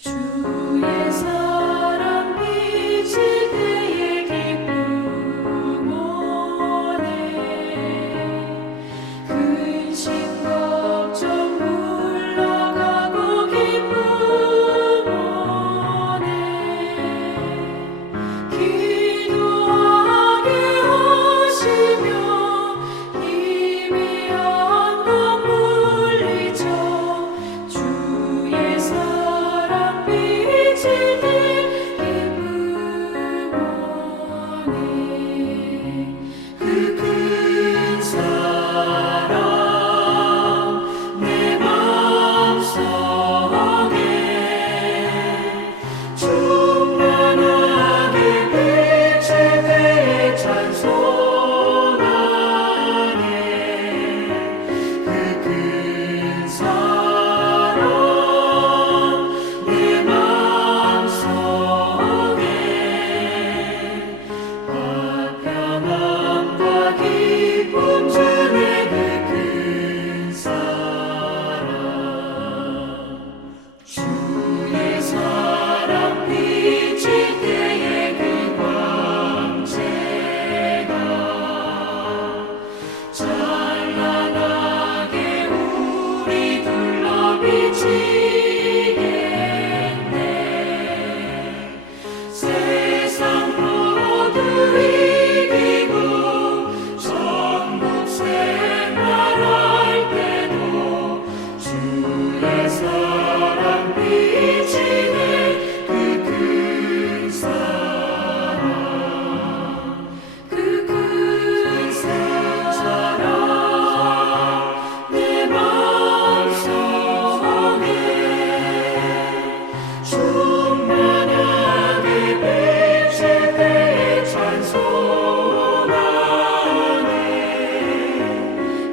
주의 사랑 비칠 때의 기쁨 오네. 근심 걱정 물러가고 기쁨 오네. 기도하게 하시며 희미한 밤 물리쳐 주의 사랑 비칠 때 기쁨 오네. 그 큰 사랑 내 맘속에 충만하게 비칠 때에 찬송하네. 그 큰 사랑 내 맘속에 화평함과 기쁨 주네. 그 큰 사랑 주의 사랑 비칠 때의 그 광채가 찬란하게 우리 둘러 비치겠네. 세상 모두 이기고 천국 생활할 때도 주의 사랑 비치네. 그 큰 사랑 그 큰 사랑 내 맘속에 충만하게 비칠 때에 찬송하네.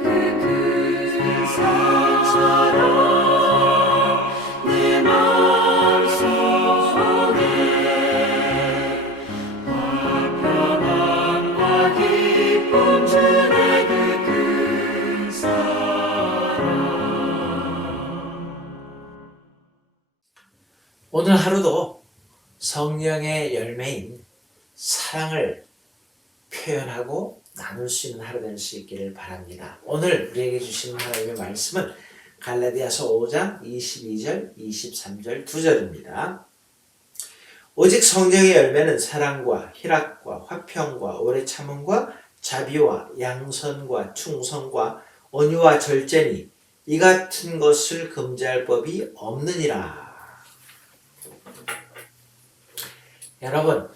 그 큰 사랑 내 맘속에 화평함과 기쁨 주네. 그 큰 사랑. 오늘 하루도 성령의 열매인 사랑을 표현하고 나눌 수 있는 하루 될 수 있기를 바랍니다. 오늘 우리에게 주신 하나님의 말씀은 갈라디아서 5장 22절, 23절 2절입니다. 오직 성령의 열매는 사랑과 희락과 화평과 오래 참음과 자비와 양선과 충성과 온유와 절제니 이 같은 것을 금지할 법이 없느니라. 여러분,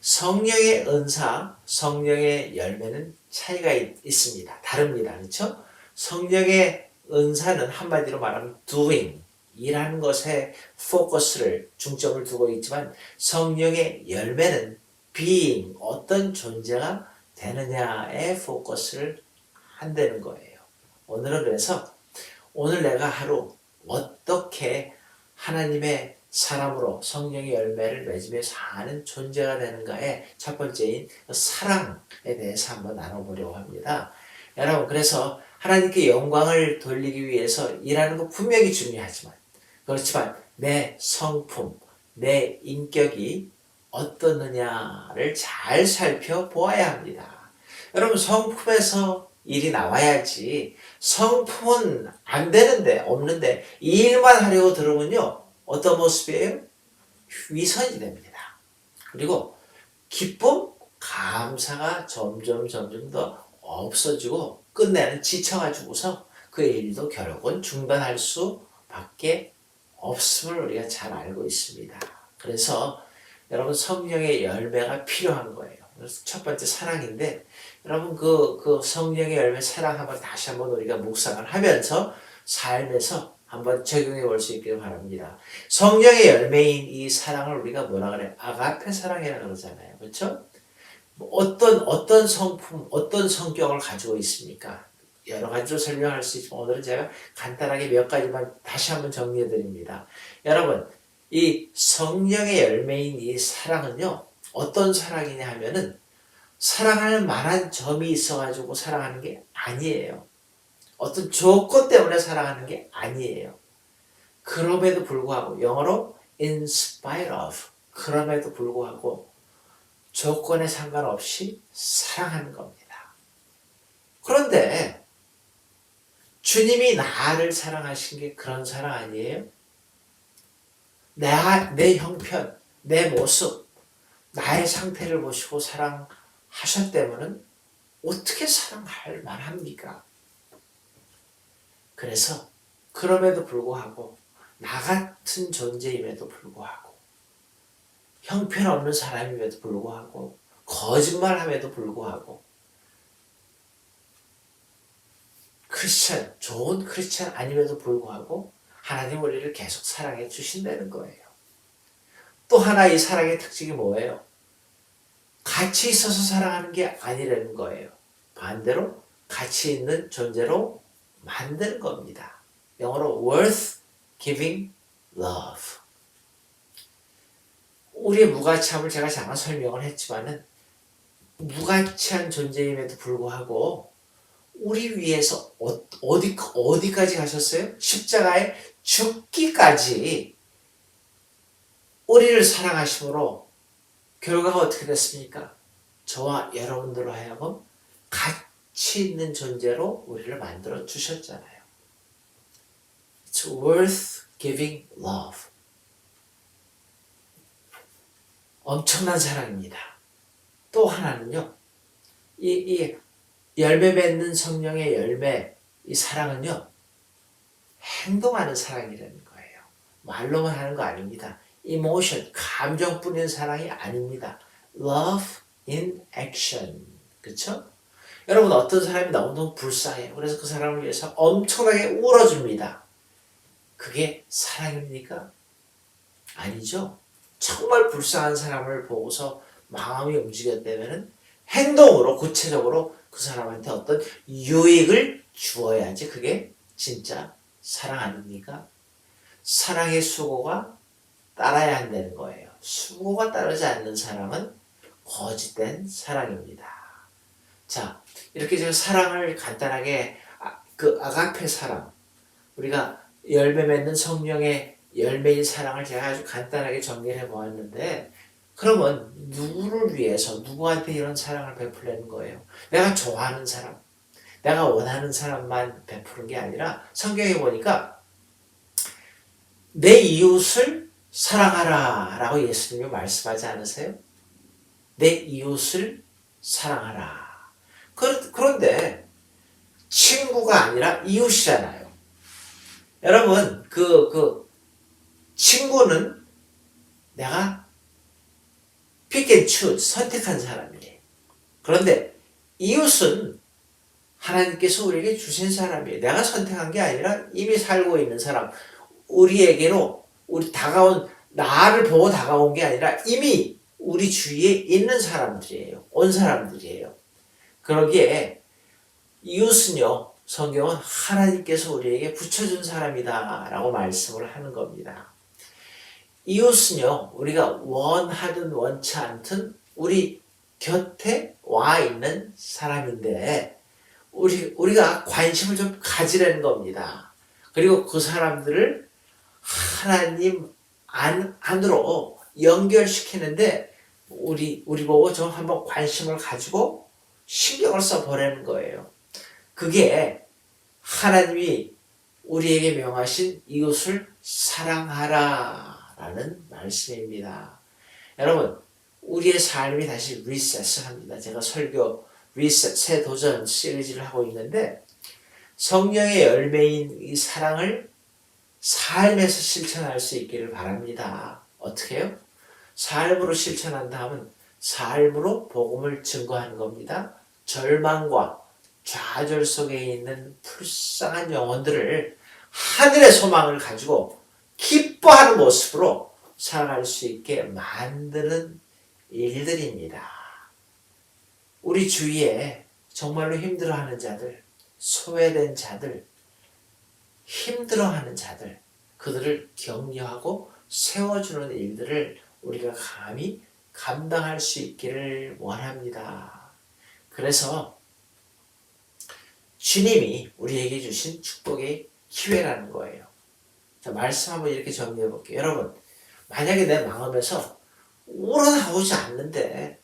성령의 은사, 성령의 열매는 차이가 있습니다. 다릅니다. 그렇죠? 성령의 은사는 한마디로 말하면 doing, 일하는 것에 포커스를, 중점을 두고 있지만 성령의 열매는 being, 어떤 존재가 되느냐에 포커스를 한다는 거예요. 오늘은 그래서 오늘 내가 하루 어떻게 하나님의 사람으로 성령의 열매를 맺으며 사는 존재가 되는가의 첫 번째인 사랑에 대해서 한번 나눠보려고 합니다. 여러분, 그래서 하나님께 영광을 돌리기 위해서 일하는 거 분명히 중요하지만, 그렇지만 내 성품, 내 인격이 어떻느냐를 잘 살펴보아야 합니다. 여러분, 성품에서 일이 나와야지. 성품은 안 되는데, 없는데 이 일만 하려고 들으면요, 어떤 모습이에요? 위선이 됩니다. 그리고 기쁨, 감사가 점점 더 없어지고 끝내는 지쳐가지고서 그 일도 결국은 중단할 수밖에 없음을 우리가 잘 알고 있습니다. 그래서 여러분, 성령의 열매가 필요한 거예요. 그래서 첫 번째 사랑인데, 여러분 그 성령의 열매 사랑 한번 다시 한번 우리가 묵상을 하면서 삶에서 한번 적용해 볼 수 있기를 바랍니다. 성령의 열매인 이 사랑을 우리가 뭐라 그래? 아가페 사랑이라 그러잖아요. 그렇죠? 어떤 성품, 어떤 성격을 가지고 있습니까? 여러 가지로 설명할 수 있지만 오늘은 제가 간단하게 몇 가지만 다시 한번 정리해 드립니다. 여러분, 이 성령의 열매인 이 사랑은요, 어떤 사랑이냐 하면은 사랑할 만한 점이 있어가지고 사랑하는 게 아니에요. 어떤 조건 때문에 사랑하는 게 아니에요. 그럼에도 불구하고 영어로 in spite of, 그럼에도 불구하고 조건에 상관없이 사랑하는 겁니다. 그런데 주님이 나를 사랑하신 게 그런 사랑 아니에요? 내 형편, 내 모습, 나의 상태를 보시고 사랑하셨다면 어떻게 사랑할 만합니까? 그래서 그럼에도 불구하고 나 같은 존재임에도 불구하고 형편없는 사람임에도 불구하고 거짓말함에도 불구하고 크리스찬, 좋은 크리스찬 아님에도 불구하고 하나님 우리를 계속 사랑해 주신다는 거예요. 또 하나 이 사랑의 특징이 뭐예요? 같이 있어서 사랑하는 게 아니라는 거예요. 반대로 같이 있는 존재로 만드는 겁니다. 영어로 worth giving love. 우리의 무가치함을 제가 잠깐 설명을 했지만은 무가치한 존재임에도 불구하고 우리 위해서 어디까지 가셨어요? 십자가에 죽기까지 우리를 사랑하심으로 결과가 어떻게 됐습니까? 저와 여러분들로 하여금 가치 있는 존재로 우리를 만들어 주셨잖아요. It's worth giving love. 엄청난 사랑입니다. 또 하나는요, 이 열매 맺는 성령의 열매, 이 사랑은요, 행동하는 사랑이라는 거예요. 말로만 하는 거 아닙니다. emotion, 감정 뿌리는 사랑이 아닙니다. love in action. 그쵸? 여러분, 어떤 사람이 너무너무 불쌍해요. 그래서 그 사람을 위해서 엄청나게 울어줍니다. 그게 사랑입니까? 아니죠. 정말 불쌍한 사람을 보고서 마음이 움직였다면 행동으로 구체적으로 그 사람한테 어떤 유익을 주어야지 그게 진짜 사랑 아닙니까? 사랑의 수고가 따라야 한다는 거예요. 수고가 따르지 않는 사랑은 거짓된 사랑입니다. 자, 이렇게 제가 사랑을 간단하게 아가페 사랑, 우리가 열매 맺는 성령의 열매인 사랑을 제가 아주 간단하게 정리해 보았는데, 그러면 누구를 위해서 누구한테 이런 사랑을 베풀려는 거예요? 내가 좋아하는 사람, 내가 원하는 사람만 베푸는 게 아니라 성경에 보니까 내 이웃을 사랑하라 라고 예수님이 말씀하지 않으세요? 내 이웃을 사랑하라. 그런데 친구가 아니라 이웃이잖아요. 여러분, 친구는 내가 pick and choose, 선택한 사람이에요. 그런데 이웃은 하나님께서 우리에게 주신 사람이에요. 내가 선택한 게 아니라 이미 살고 있는 사람, 우리에게로 나를 보고 다가온 게 아니라 이미 우리 주위에 있는 사람들이에요. 온 사람들이에요. 그러기에 이웃은요, 성경은 하나님께서 우리에게 붙여준 사람이다 라고 말씀을 하는 겁니다. 이웃은요, 우리가 원하든 원치 않든 우리 곁에 와 있는 사람인데 우리가 관심을 좀 가지라는 겁니다. 그리고 그 사람들을 하나님 안으로 연결시키는데 우리 보고 좀 한번 관심을 가지고 신경을 써보라는 거예요. 그게 하나님이 우리에게 명하신 이웃을 사랑하라 라는 말씀입니다. 여러분, 우리의 삶이 다시 리셋을 합니다. 제가 설교 리셋, 새 도전 시리즈를 하고 있는데 성령의 열매인 이 사랑을 삶에서 실천할 수 있기를 바랍니다. 어떻게 해요? 삶으로 실천한 다음은 삶으로 복음을 증거하는 겁니다. 절망과 좌절 속에 있는 불쌍한 영혼들을 하늘의 소망을 가지고 기뻐하는 모습으로 살아갈 수 있게 만드는 일들입니다. 우리 주위에 정말로 힘들어하는 자들, 소외된 자들, 힘들어하는 자들, 그들을 격려하고 세워주는 일들을 우리가 감히 감당할 수 있기를 원합니다. 그래서 주님이 우리에게 주신 축복의 기회라는 거예요. 자, 말씀 한번 이렇게 정리해 볼게요. 여러분, 만약에 내 마음에서 우러나오지 않는데,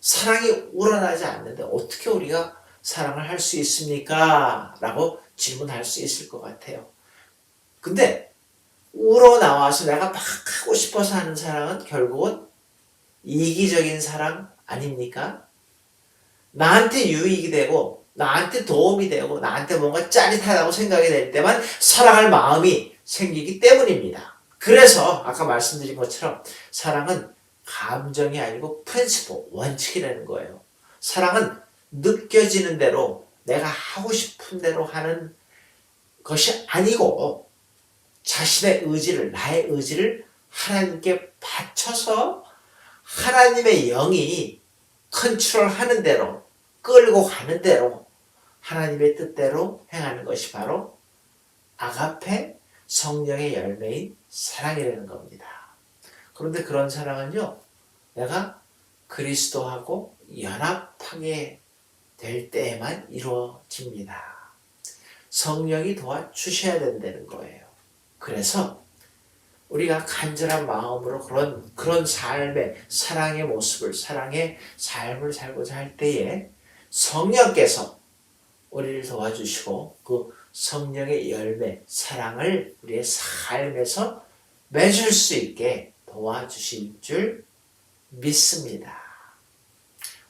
사랑이 우러나지 않는데 어떻게 우리가 사랑을 할 수 있습니까? 라고 질문할 수 있을 것 같아요. 근데 우러나와서 내가 막 하고 싶어서 하는 사랑은 결국은 이기적인 사랑 아닙니까? 나한테 유익이 되고 나한테 도움이 되고 나한테 뭔가 짜릿하다고 생각이 될 때만 사랑할 마음이 생기기 때문입니다. 그래서 아까 말씀드린 것처럼 사랑은 감정이 아니고 프린시플, 원칙이라는 거예요. 사랑은 느껴지는 대로 내가 하고 싶은 대로 하는 것이 아니고 자신의 의지를, 나의 의지를 하나님께 바쳐서 하나님의 영이 컨트롤하는 대로, 끌고 가는 대로 하나님의 뜻대로 행하는 것이 바로 아가페, 성령의 열매인 사랑이라는 겁니다. 그런데 그런 사랑은요, 내가 그리스도하고 연합하게 될 때에만 이루어집니다. 성령이 도와주셔야 된다는 거예요. 그래서 우리가 간절한 마음으로 그런 삶의, 사랑의 모습을, 사랑의 삶을 살고자 할 때에 성령께서 우리를 도와주시고 그 성령의 열매, 사랑을 우리의 삶에서 맺을 수 있게 도와주실 줄 믿습니다.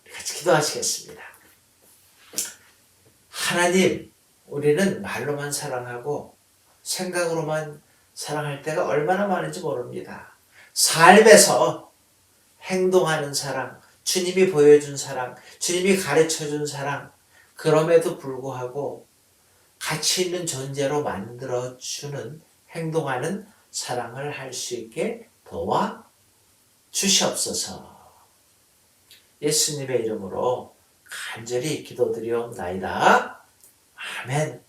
우리 같이 기도하시겠습니다. 하나님, 우리는 말로만 사랑하고 생각으로만 사랑할 때가 얼마나 많은지 모릅니다. 삶에서 행동하는 사랑, 주님이 보여준 사랑, 주님이 가르쳐준 사랑, 그럼에도 불구하고 가치 있는 존재로 만들어주는, 행동하는 사랑을 할 수 있게 도와 주시옵소서. 예수님의 이름으로 간절히 기도드리옵나이다. 아멘.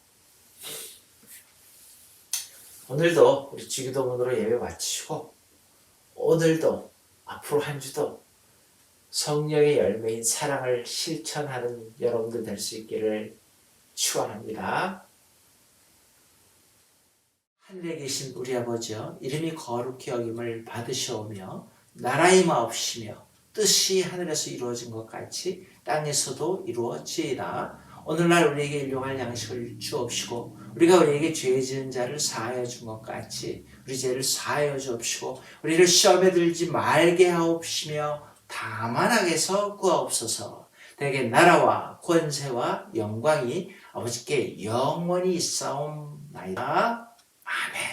오늘도 우리 주기도문으로 예배 마치시고 오늘도 앞으로 한 주도 성령의 열매인 사랑을 실천하는 여러분들 될 수 있기를 축원합니다. 하늘에 계신 우리 아버지여, 이름이 거룩히 여김을 받으시오며 나라의 마옵시며 뜻이 하늘에서 이루어진 것 같이 땅에서도 이루어지이다. 오늘날 우리에게 일용할 양식을 주옵시고 우리가 우리에게 죄 지은 자를 사하여 준 것 같이 우리 죄를 사하여 주옵시고 우리를 시험에 들지 말게 하옵시며 다만 악에서 구하옵소서. 대개 나라와 권세와 영광이 아버지께 영원히 있사옵나이다. 아멘.